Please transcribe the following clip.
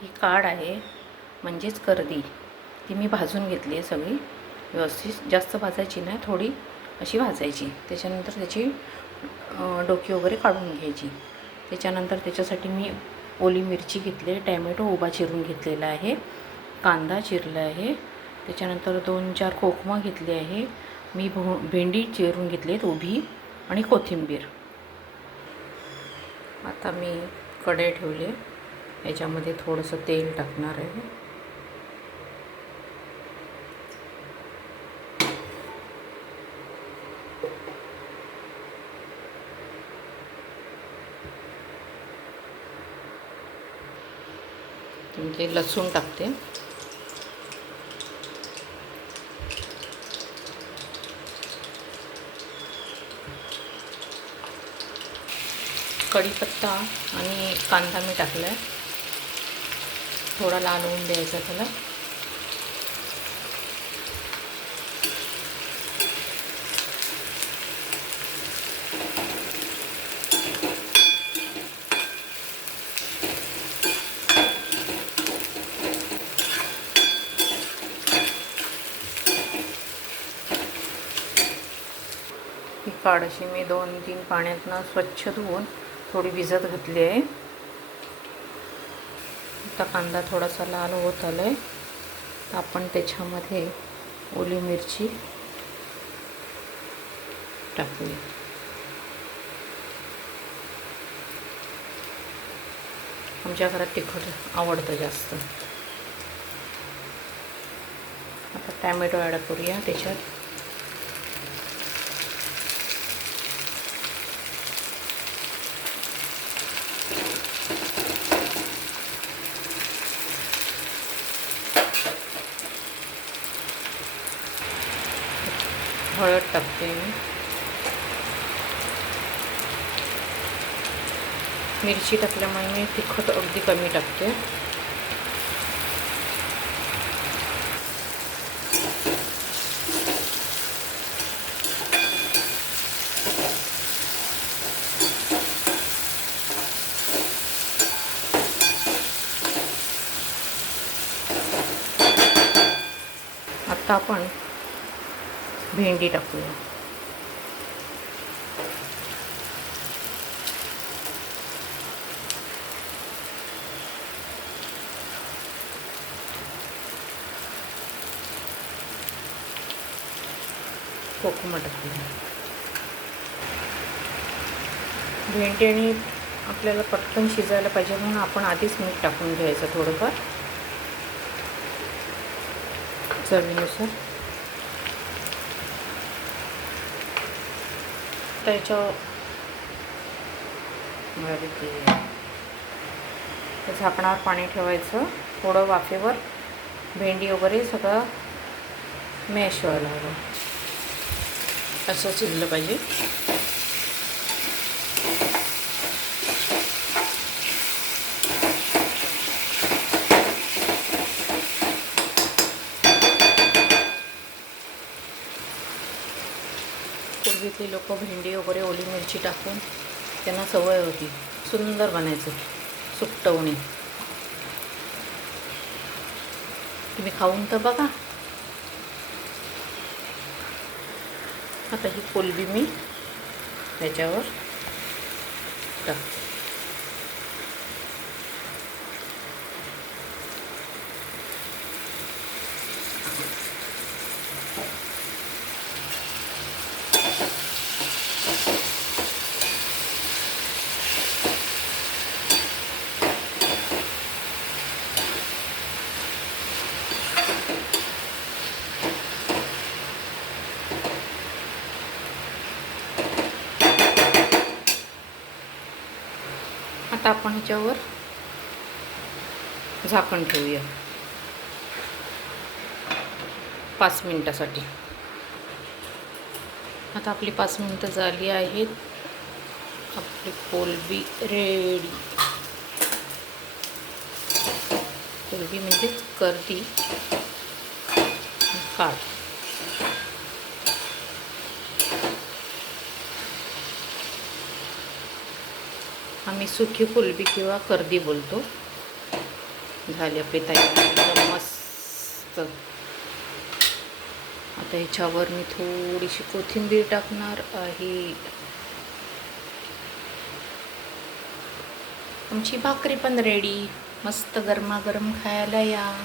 ही काड आहे म्हणजेच कर्दी, ती मी भाजून घेतली आहे सगळी व्यवस्थित. जास्त भाजायची नाही, थोडी अशी भाजायची. त्याच्यानंतर त्याची डोकी वगैरे काढून घ्यायची. त्याच्यानंतर त्याच्यासाठी मी ओली मिरची घेतली आहे, टॅमॅटो उभा चिरून घेतलेला आहे, कांदा चिरला आहे, त्याच्यानंतर 2-4 कोकमा घेतली आहे, मी भेंडी चिरून घेतली आहेत उभी, आणि कोथिंबीर. आता मी कढई ठेवली आहे, याच्यामध्ये थोडंसं तेल टाकणार आहे. म्हणजे लसूण टाकते, कढीपत्ता आणि कांदा मी टाकला आहे, थोडा लाल होऊन द्यायचा त्याला. ही काड अशी मी 2-3 पाण्यातनं स्वच्छ धुवून थोडी भिजत घातली आहे. आता कांदा थोडासा लाल होत आला आहे, तर आपण त्याच्यामध्ये ओली मिरची टाकूया. आमच्या घरात तिखट आवडतं जास्त. आता टॅमॅटो ॲड करूया त्याच्यात. हळद टाकते मी, मिरची टाकल्यामुळे मी तिखट अगदी कमी टाकते. आता आपण भेंडी टाकूया. कोकमा टाकूया. भेंडी आणि आपल्याला पटकन शिजायला पाहिजे म्हणून आपण आधीच मीठ टाकून घ्यायचं थोडंफार चवीनुसार. त्याच्या झाकणावर पाणी ठेवायचं, थोडं वाफेवर भेंडी वगैरे सगळं मॅश व्हायला हवं, असं शिजलं पाहिजे. पूर्वीचे लोक भेंडी वगैरे ओली मिरची टाकून त्यांना सवय होती, सुंदर बनायचं सुकटवणी. तुम्ही खाऊन तर बघा. आता ही कोलबी मी त्याच्यावर टाकते. आता आपण ह्याच्यावर झाकण ठेवूया 5 मिनिटासाठी. आता आपली 5 मिनिटं झाली आहेत. आपली कोलबी रेडी. कोलबी म्हणजेच कर्दी काड. आम्ही सुकी कोलबी किंवा कर्दी बोलतो. झाली आपली तयारी एकदम मस्त. आता ह्याच्यावर मी थोडीशी कोथिंबीर टाकणार आहे. आमची भाकरी पण रेडी. मस्त गरमागरम खायला या.